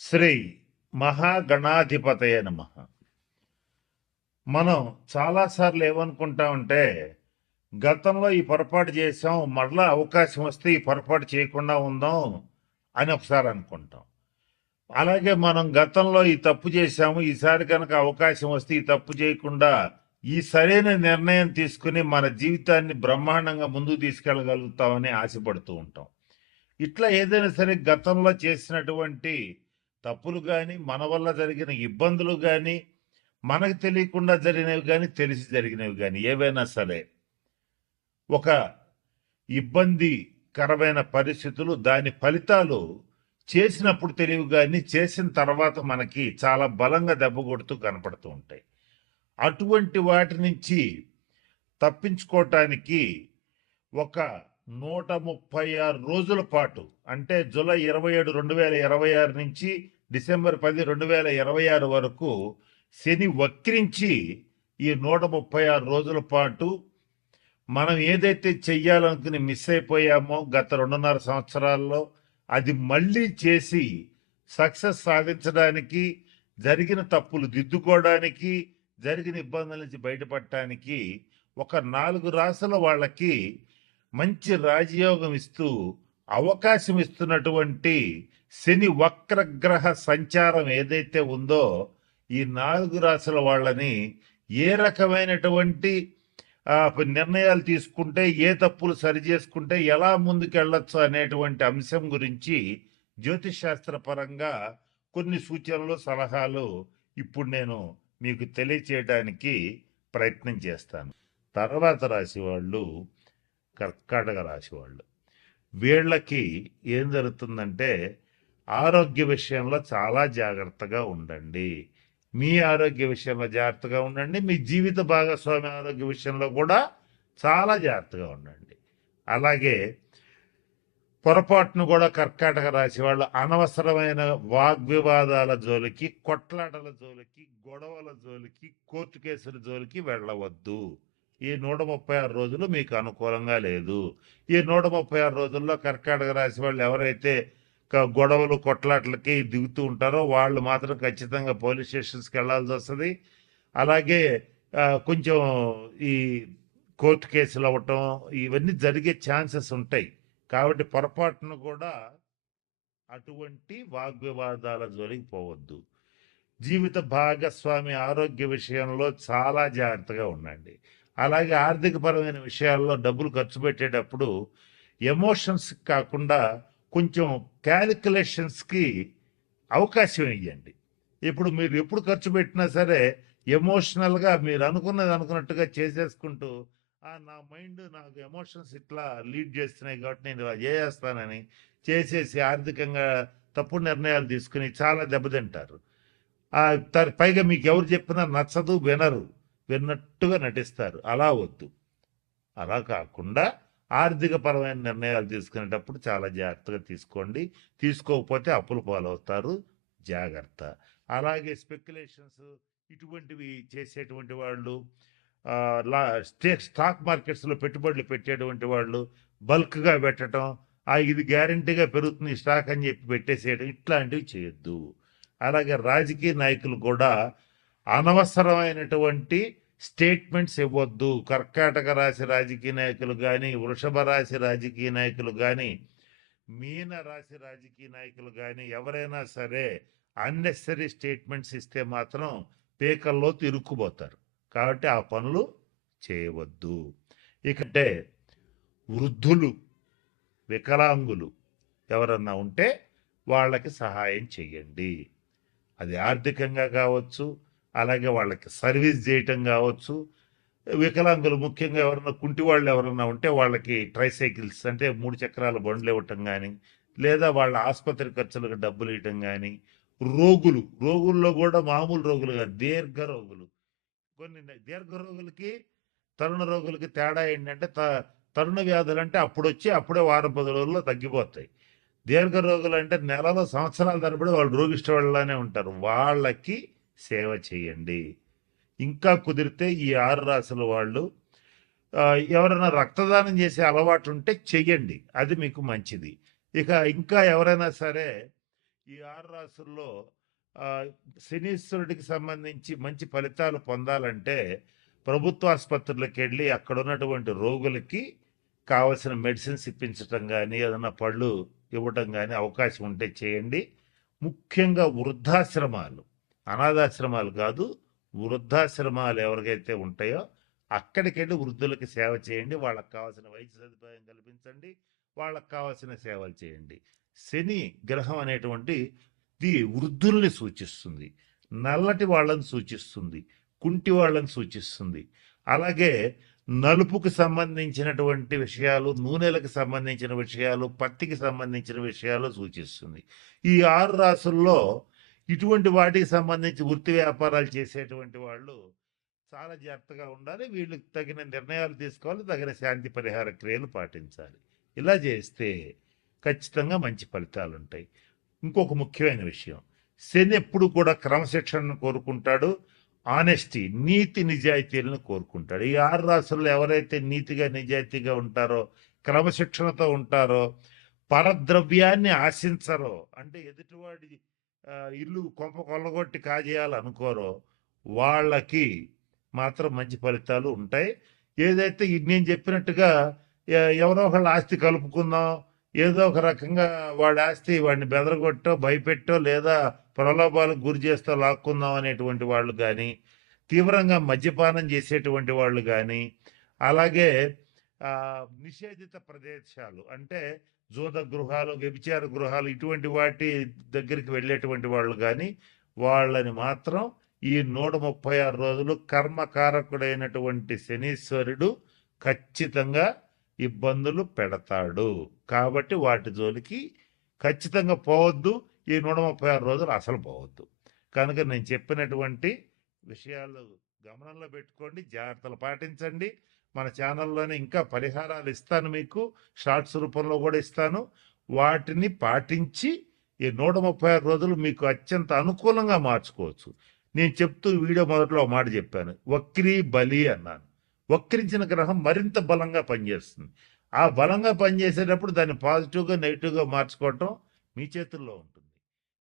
శ్రీ మహాగణాధిపతయ నమః. మనం చాలాసార్లు ఏమనుకుంటామంటే, గతంలో ఈ పొరపాటు చేసాం, మరలా అవకాశం వస్తే ఈ పొరపాటు చేయకుండా ఉందాం అని ఒకసారి అనుకుంటాం. అలాగే మనం గతంలో ఈ తప్పు చేశాము, ఈసారి కనుక అవకాశం వస్తే ఈ తప్పు చేయకుండా ఈ సరైన నిర్ణయం తీసుకుని మన జీవితాన్ని బ్రహ్మాండంగా ముందుకు తీసుకెళ్ళగలుగుతామని ఆశపడుతూ ఉంటాం. ఇట్లా ఏదైనా సరే గతంలో చేసినటువంటి తప్పులు కానీ, మన వల్ల జరిగిన ఇబ్బందులు కానీ, మనకు తెలియకుండా జరిగినవి కానీ, తెలిసి జరిగినవి కానీ ఏవైనా సరే ఒక ఇబ్బందికరమైన పరిస్థితులు, దాని ఫలితాలు చేసినప్పుడు తెలివి కానీ, చేసిన తర్వాత మనకి చాలా బలంగా దెబ్బ కొడుతూ కనపడుతూ ఉంటాయి. అటువంటి వాటి నుంచి తప్పించుకోవటానికి ఒక 136 రోజుల పాటు, అంటే జూలై 27, 2026 నుంచి డిసెంబర్ 10, 2026 వరకు శని వక్రించి ఈ 136 రోజుల పాటు మనం ఏదైతే చెయ్యాలనుకుని మిస్ అయిపోయామో గత 2.5 సంవత్సరాల్లో, అది మళ్ళీ చేసి సక్సెస్ సాధించడానికి, జరిగిన తప్పులు దిద్దుకోవడానికి, జరిగిన ఇబ్బందుల నుంచి బయటపడటానికి ఒక 4 రాసుల వాళ్ళకి మంచి రాజయోగం ఇస్తూ అవకాశం ఇస్తున్నటువంటి శని వక్రగ్రహ సంచారం ఏదైతే ఉందో, ఈ 4 రాసుల వాళ్ళని ఏ రకమైనటువంటి నిర్ణయాలు తీసుకుంటే, ఏ తప్పులు సరి చేసుకుంటే ఎలా ముందుకెళ్ళొచ్చు అనేటువంటి అంశం గురించి జ్యోతిష్ శాస్త్ర పరంగా కొన్ని సూచనలు, సలహాలు ఇప్పుడు నేను మీకు తెలియచేయడానికి ప్రయత్నం చేస్తాను. తర్వాత రాశి వాళ్ళు కర్కాటక రాశి వాళ్ళు. వీళ్ళకి ఏం జరుగుతుందంటే, ఆరోగ్య విషయంలో చాలా జాగ్రత్తగా ఉండండి. మీ ఆరోగ్య విషయంలో జాగ్రత్తగా ఉండండి, మీ జీవిత భాగస్వామి ఆరోగ్య విషయంలో కూడా చాలా జాగ్రత్తగా ఉండండి. అలాగే పొరపాటును కూడా కర్కాటక రాశి వాళ్ళు అనవసరమైన వాగ్వివాదాల జోలికి, కొట్లాటల జోలికి, గొడవల జోలికి, కోర్టు కేసుల జోలికి వెళ్ళవద్దు. ఈ 136 రోజులు మీకు అనుకూలంగా లేదు. ఈ 136 రోజుల్లో కర్కాటక రాశి వాళ్ళు ఎవరైతే గొడవలు, కొట్లాటలకి దిగుతూ ఉంటారో వాళ్ళు మాత్రం ఖచ్చితంగా పోలీస్ స్టేషన్స్కి వెళ్ళాల్సి వస్తుంది. అలాగే కొంచెం ఈ కోర్టు కేసులు అవ్వటం ఇవన్నీ జరిగే ఛాన్సెస్ ఉంటాయి. కాబట్టి పొరపాటును కూడా అటువంటి వాగ్వివాదాల జోలికి పోవద్దు. జీవిత భాగస్వామి ఆరోగ్య విషయంలో చాలా జాగ్రత్తగా ఉండండి. అలాగే ఆర్థికపరమైన విషయాల్లో డబ్బులు ఖర్చు పెట్టేటప్పుడు ఎమోషన్స్ కాకుండా కొంచెం క్యాలిక్యులేషన్స్కి అవకాశం ఇవ్వండి. ఇప్పుడు మీరు ఎప్పుడు ఖర్చు పెట్టినా సరే ఎమోషనల్గా మీరు అనుకున్నది అనుకున్నట్టుగా చేసేసుకుంటూ, నా మైండ్ నాకు ఎమోషన్స్ ఇట్లా లీడ్ చేస్తున్నాయి కాబట్టి నేను ఇలా చేసేస్తానని చేసేసి ఆర్థికంగా తప్పుడు నిర్ణయాలు తీసుకుని చాలా దెబ్బతింటారు. పైగా మీకు ఎవరు చెప్పినా నచ్చదు, వినరు, విన్నట్టుగా నటిస్తారు. అలా వద్దు. అలా కాకుండా ఆర్థిక పరమైన నిర్ణయాలు తీసుకునేటప్పుడు చాలా జాగ్రత్తగా తీసుకోండి. తీసుకోకపోతే అప్పుల పాలవుతారు. జాగ్రత్త. అలాగే స్పెక్యులేషన్స్ ఇటువంటివి చేసేటువంటి వాళ్ళు, స్టాక్ మార్కెట్స్లో పెట్టుబడులు పెట్టేటువంటి వాళ్ళు బల్క్గా పెట్టడం, ఇది గ్యారంటీగా పెరుగుతుంది స్టాక్ అని చెప్పి పెట్టేసేయడం, ఇట్లాంటివి చేయొద్దు. అలాగే రాజకీయ నాయకులు కూడా అనవసరమైనటువంటి స్టేట్మెంట్స్ ఇవ్వద్దు. కర్కాటక రాశి రాజకీయ నాయకులు కానీ, వృషభ రాశి రాజకీయ నాయకులు కానీ, మీన రాశి రాజకీయ నాయకులు కానీ ఎవరైనా సరే అన్నెసరీ స్టేట్మెంట్స్ ఇస్తే మాత్రం పేకల్లో ఇరుక్కుపోతారు. కాబట్టి ఆ పనులు చేయవద్దు. ఇకంటే వృద్ధులు, వికలాంగులు ఎవరన్నా ఉంటే వాళ్ళకి సహాయం చేయండి. అది ఆర్థికంగా కావచ్చు, అలాగే వాళ్ళకి సర్వీస్ చేయటం కావచ్చు. వికలాంగులు ముఖ్యంగా ఎవరన్నా కుంటి వాళ్ళు ఎవరన్నా ఉంటే వాళ్ళకి ట్రైసైకిల్స్ అంటే 3 చక్రాల బండ్లు ఇవ్వటం కానీ, లేదా వాళ్ళ ఆసుపత్రి ఖర్చులకు డబ్బులు ఇవ్వటం కానీ. రోగుల్లో కూడా మామూలు రోగులు కాదు, దీర్ఘ రోగులు. కొన్ని దీర్ఘ రోగులకి, తరుణ రోగులకి తేడా ఏంటంటే, తరుణ వ్యాధులు అంటే అప్పుడే వారం 10 రోజుల్లో తగ్గిపోతాయి. దీర్ఘ రోగులు అంటే నెలలో సంవత్సరాల తరబడి వాళ్ళు రోగిష్ట వాళ్ళనే ఉంటారు. వాళ్ళకి సేవ చేయండి. ఇంకా కుదిరితే ఈ 6 రాసుల వాళ్ళు ఎవరైనా రక్తదానం చేసే అలవాటు ఉంటే చెయ్యండి, అది మీకు మంచిది. ఇంకా ఎవరైనా సరే ఈ 6 రాసుల్లో శనీశ్వరుడికి సంబంధించి మంచి ఫలితాలు పొందాలంటే ప్రభుత్వ ఆసుపత్రులకు వెళ్ళి అక్కడ ఉన్నటువంటి రోగులకి కావలసిన మెడిసిన్స్ ఇప్పించటం కానీ ఏదైనా పళ్ళు ఇవ్వటం కానీ అవకాశం ఉంటే చేయండి. ముఖ్యంగా వృద్ధాశ్రమాలు, అనాథాశ్రమాలు కాదు, వృద్ధాశ్రమాలు ఎవరికైతే ఉంటాయో అక్కడికి వెళ్ళి వృద్ధులకి సేవ చేయండి. వాళ్ళకి కావాల్సిన వైద్య సదుపాయం కల్పించండి, వాళ్ళకి కావాల్సిన సేవలు చేయండి. శని గ్రహం అనేటువంటిది వృద్ధుల్ని సూచిస్తుంది, నల్లటి వాళ్ళని సూచిస్తుంది, కుంటి వాళ్ళని సూచిస్తుంది. అలాగే నలుపుకు సంబంధించినటువంటి విషయాలు, నూనెలకు సంబంధించిన విషయాలు, పత్తికి సంబంధించిన విషయాలు సూచిస్తుంది. ఈ 6 రాసుల్లో ఇటువంటి వాటికి సంబంధించి వృత్తి వ్యాపారాలు చేసేటువంటి వాళ్ళు చాలా జాగ్రత్తగా ఉండాలి. వీళ్ళకి తగిన నిర్ణయాలు తీసుకోవాలి, తగిన శాంతి పరిహార క్రియలు పాటించాలి. ఇలా చేస్తే ఖచ్చితంగా మంచి ఫలితాలు ఉంటాయి. ఇంకొక ముఖ్యమైన విషయం, శని ఎప్పుడు కూడా క్రమశిక్షణను కోరుకుంటాడు, ఆనెస్టీ, నీతి నిజాయితీలను కోరుకుంటాడు. ఈ 6 రాసుల్లో ఎవరైతే నీతిగా నిజాయితీగా ఉంటారో, క్రమశిక్షణతో ఉంటారో, పరద్రవ్యాన్ని ఆశించరో, అంటే ఎదుటివాడి ఇల్లు కొంప కొల్లగొట్టి కాజేయాలనుకోరో, వాళ్ళకి మాత్రం మంచి ఫలితాలు ఉంటాయి. ఏదైతే నేను చెప్పినట్టుగా ఎవరో ఒకళ్ళ ఆస్తి కలుపుకుందాం, ఏదో ఒక రకంగా వాడి ఆస్తి వాడిని బెదరగొట్టో భయపెట్టో లేదా ప్రలోభాలకు గురి చేస్తూ లాక్కుందాం అనేటువంటి వాళ్ళు కానీ, తీవ్రంగా మద్యపానం చేసేటువంటి వాళ్ళు కానీ, అలాగే నిషేధిత ప్రదేశాలు అంటే జూద గృహాలు, వ్యభిచార గృహాలు, ఇటువంటి వాటి దగ్గరికి వెళ్ళేటువంటి వాళ్ళు కానీ, వాళ్ళని మాత్రం ఈ 136 రోజులు కర్మకారకుడైనటువంటి శనీశ్వరుడు ఖచ్చితంగా ఇబ్బందులు పెడతాడు. కాబట్టి వాటి జోలికి ఖచ్చితంగా పోవద్దు. ఈ 136 రోజులు అసలు పోవద్దు. కనుక నేను చెప్పినటువంటి విషయాలు గమనంలో పెట్టుకోండి, జాగ్రత్తలు పాటించండి. మన ఛానల్లోనే ఇంకా పరిహారాలు ఇస్తాను, మీకు షార్ట్స్ రూపంలో కూడా ఇస్తాను. వాటిని పాటించి ఈ 136 రోజులు మీకు అత్యంత అనుకూలంగా మార్చుకోవచ్చు. నేను చెప్తూ వీడియో మొదట్లో ఒక మాట చెప్పాను, వక్రీ బలి అన్నాను. వక్రించిన గ్రహం మరింత బలంగా పనిచేస్తుంది. ఆ బలంగా పనిచేసేటప్పుడు దాన్ని పాజిటివ్గా నెగిటివ్గా మార్చుకోవటం మీ చేతుల్లో ఉంటుంది.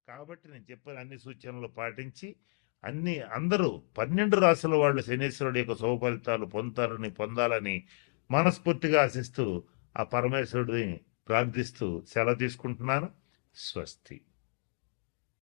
కాబట్టి నేను చెప్పిన అన్ని సూచనలు పాటించి అందరూ 12 రాసుల వాళ్ళు శనీశ్వరుడు యొక్క శుభ ఫలితాలు పొందాలని మనస్ఫూర్తిగా ఆశిస్తూ ఆ పరమేశ్వరుడిని ప్రార్థిస్తూ సెలవు తీసుకుంటున్నాను. స్వస్తి.